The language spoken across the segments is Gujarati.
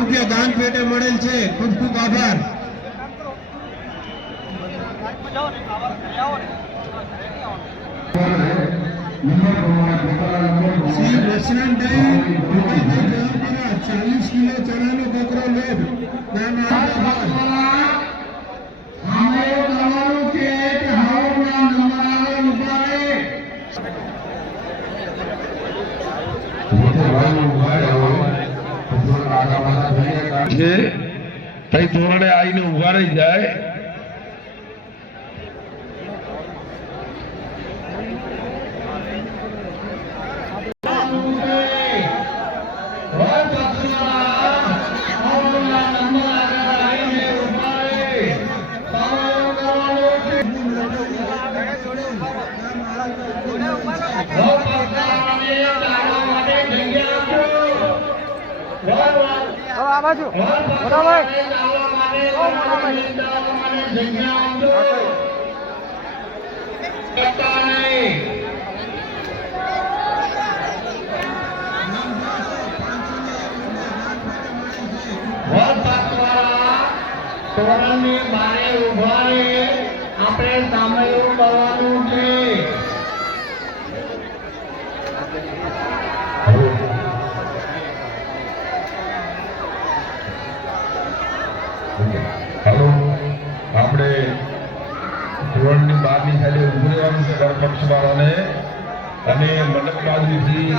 રૂપિયા દાન પેટે મળેલ છે. ખૂબ ખૂબ આભાર. શ્રી વૈષ્ણવભાઈ 40 કિલો ચણાનો બકરો લોટ ધોરણે આવીને ઉભા રહી જાય. આપણે સામે એવું કરવાનું છે. આપણે ધોરણની બહારની સાઈડે ઉભું રહેવાનું છે ઘર પક્ષવાળાને અને મંડપ બાજુથી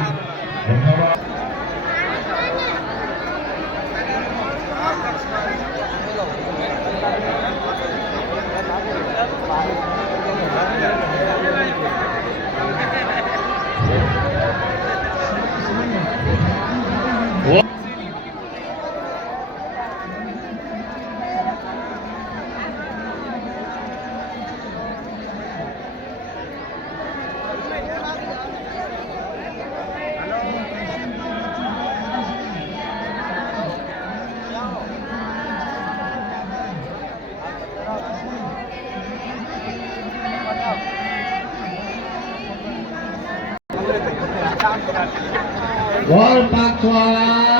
વોલ પાકવાળા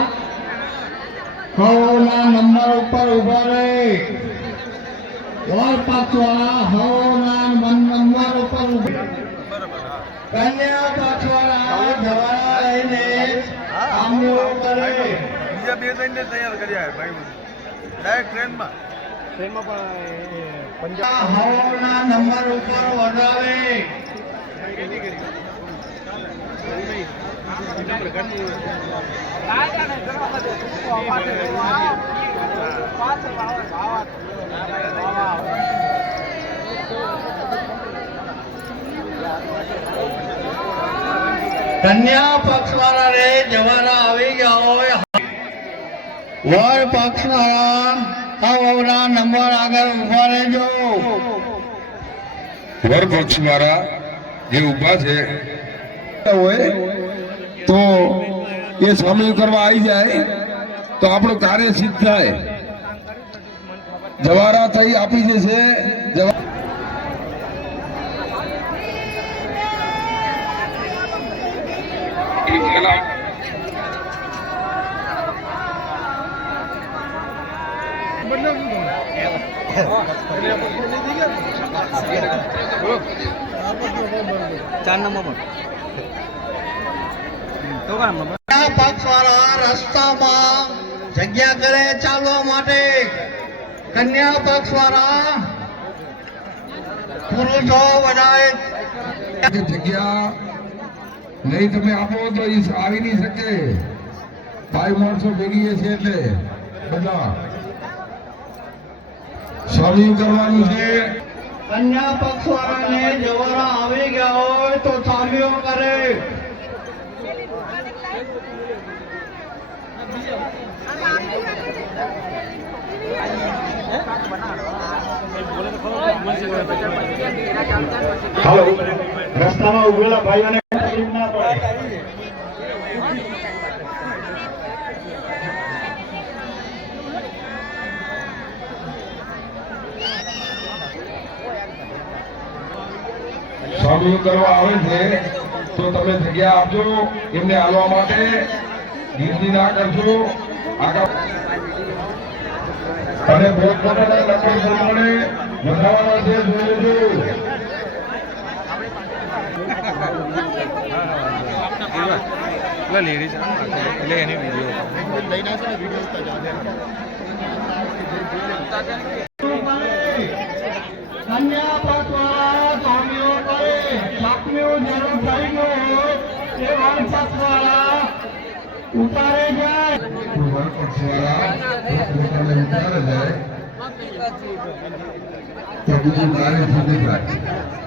હવના નંબર ઉપર ઉભા રહે. વોલ પાકવાળા હવના નંબર ઉપર ઉભા. કન્યા પાકવાળા જવાના લઈને આમનો કરે. બીજા બે જણને તૈયાર કર્યા ભાઈ ડાયરેક્ટ ટ્રેનમાં પણ પંજાબ હવના નંબર ઉપર વધાવે. કન્યા પક્ષવાળા રે જવાના આવી ગયા હોય. વર પક્ષવાળા હવના નંબર આગળ ઉભા રહેજો. વર પક્ષવાળા જે ઉભા છે હોય તો એ સામેલ કરવા આવી જાય તો આપણું કાર્ય સિદ્ધ થાય. જવારા થઈ આપી જશે. પક્ષવાળા રસ્તામાં જગ્યા કરે ચાલવા માટે. કન્યા પક્ષવાળા પુરુષો બનાવે જગ્યા નહીં તમે આપો તો આવી નહીં શકે. ભાઈ માણસો ભેગી છે એટલે બધા સારું કરવાનું છે. કન્યા પક્ષવાળાને જવારા આવી ગયા હોય તો સામીઓ કરે. રસ્તામાં ઉભેલા ભાઈઓને તકલીફ ના પડે. સામૂહિક કરવા આવે છે તો તમે જગ્યા આપજો એમને આવવા માટે. ગીર્દી ના કરજો. અને પોતપોતાના લક્ષણ પ્રમાણે વધારવાના છે જોયું લેડીઝ એટલે એની કન્યા પક્ષવાળા સ્વામીઓ કરે લાખનું જરૂર થઈ ગયો એ વનપક્ષવાળા ઉતારે જાય પોતાને વિચારે જાય તો બીજું કાર્ય સુધી રાખે